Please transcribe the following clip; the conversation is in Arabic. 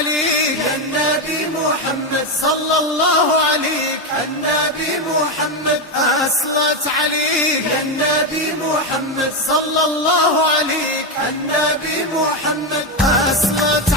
عليك يا النبي محمد صلى الله عليك. النبي محمد أصلت عليك يا النبي محمد صلى الله عليك. النبي محمد أصلت